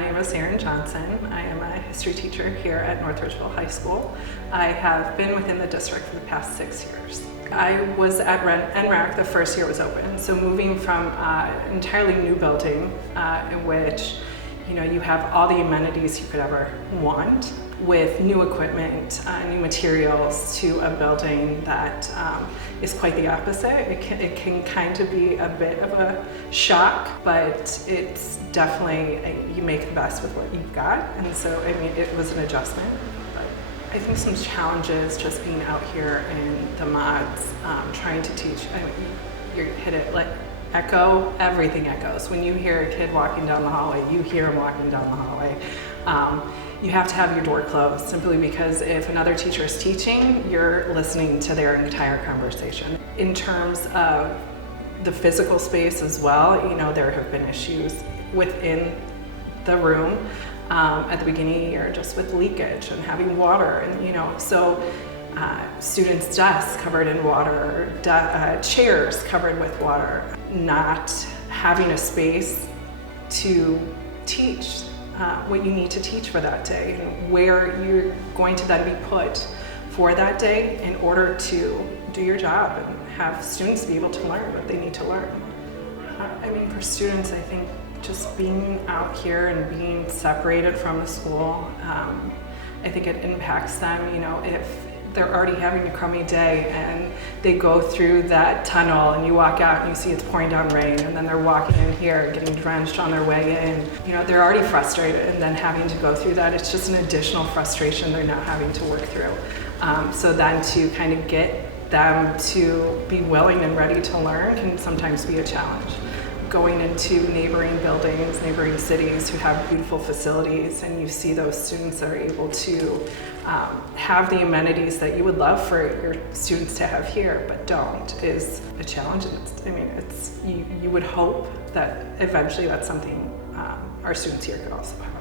name is Erin Johnson. I am a history teacher here at North Ridgeville High School. I have been within the district for the past 6 years. I was at NRAC the first year it was open, so moving from an entirely new building in which you have all the amenities you could ever want, with new equipment, new materials, to a building that is quite the opposite. It can kind of be a bit of a shock, but it's definitely, you make the best with what you've got. And so, I mean, it was an adjustment. But I think some challenges just being out here in the mods, trying to teach. I mean, you hit it like echo, everything echoes. When you hear a kid walking down the hallway, you hear him walking down the hallway. You have to have your door closed, simply because if another teacher is teaching, you're listening to their entire conversation. In terms of the physical space as well, there have been issues within the room at the beginning of the year, just with leakage and having water, and so students' desks covered in water, chairs covered with water, not having a space to teach what you need to teach for that day, and where you're going to then be put for that day in order to do your job and have students be able to learn what they need to learn. I mean, for students, I think just being out here and being separated from the school, I think it impacts them. If they're already having a crummy day and they go through that tunnel and you walk out and you see it's pouring down rain, and then they're walking in here getting drenched on their way in, they're already frustrated, and then having to go through that, it's just an additional frustration they're now having to work through. So then to kind of get them to be willing and ready to learn can sometimes be a challenge. Going into neighboring buildings, neighboring cities who have beautiful facilities, and you see those students that are able to have the amenities that you would love for your students to have here, but don't, is a challenge. And you would hope that eventually that's something our students here could also have.